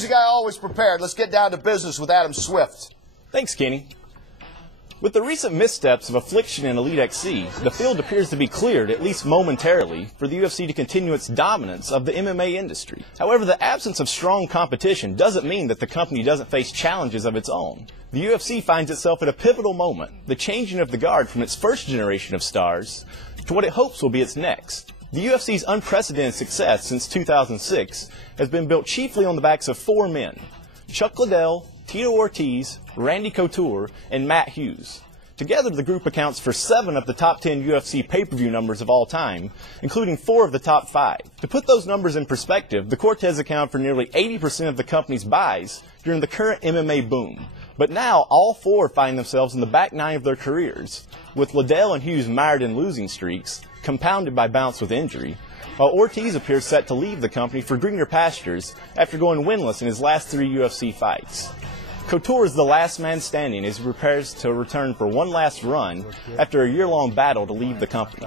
Here's a guy always prepared. Let's get down to business with Adam Swift. Thanks, Kenny. With the recent missteps of Affliction and Elite XC, the field appears to be cleared, at least momentarily, for the UFC to continue its dominance of the MMA industry. However, the absence of strong competition doesn't mean that the company doesn't face challenges of its own. The UFC finds itself at a pivotal moment, the changing of the guard from its first generation of stars to what it hopes will be its next. The UFC's unprecedented success since 2006 has been built chiefly on the backs of four men: Chuck Liddell, Tito Ortiz, Randy Couture, and Matt Hughes. Together, the group accounts for 7 of the top 10 UFC pay-per-view numbers of all time, including 4 of the top 5. To put those numbers in perspective, the Cortez account for nearly 80% of the company's buys during the current MMA boom. But now, all 4 find themselves in the back 9 of their careers, with Liddell and Hughes mired in losing streaks, compounded by bouts with injury, while Ortiz appears set to leave the company for greener pastures after going winless in his last 3 UFC fights. Couture is the last man standing as he prepares to return for one last run after a year-long battle to leave the company.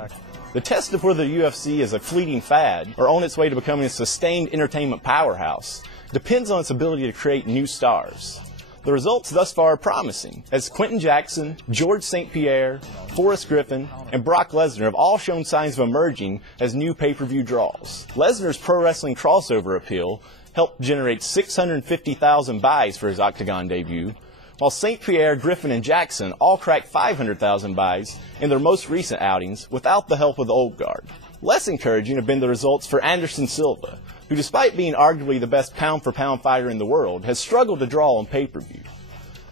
The test of whether the UFC is a fleeting fad or on its way to becoming a sustained entertainment powerhouse depends on its ability to create new stars. The results thus far are promising, as Quentin Jackson, George St. Pierre, Forrest Griffin, and Brock Lesnar have all shown signs of emerging as new pay-per-view draws. Lesnar's pro wrestling crossover appeal helped generate 650,000 buys for his Octagon debut, while St. Pierre, Griffin, and Jackson all cracked 500,000 buys in their most recent outings without the help of the old guard. Less encouraging have been the results for Anderson Silva, who, despite being arguably the best pound-for-pound fighter in the world, has struggled to draw on pay-per-view.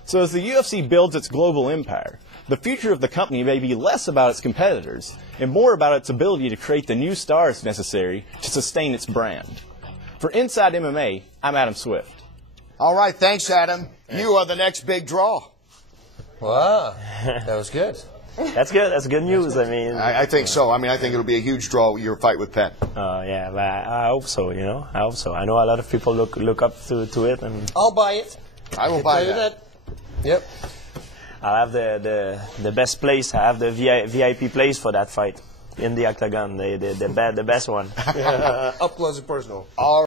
So as the UFC builds its global empire, the future of the company may be less about its competitors and more about its ability to create the new stars necessary to sustain its brand. For Inside MMA, I'm Adam Swift. All right, thanks, Adam. You are the next big draw. Wow, that was good. That's good. That's good news. I mean, I think so. I mean, I think it'll be a huge draw, your fight with Penn. yeah, but I hope so. You know, I hope so. I know a lot of people look up to it, and I'll buy it. I will buy that. Yep. I'll have the best place. I have the VIP place for that fight in the Octagon. The best one. Up close and personal. All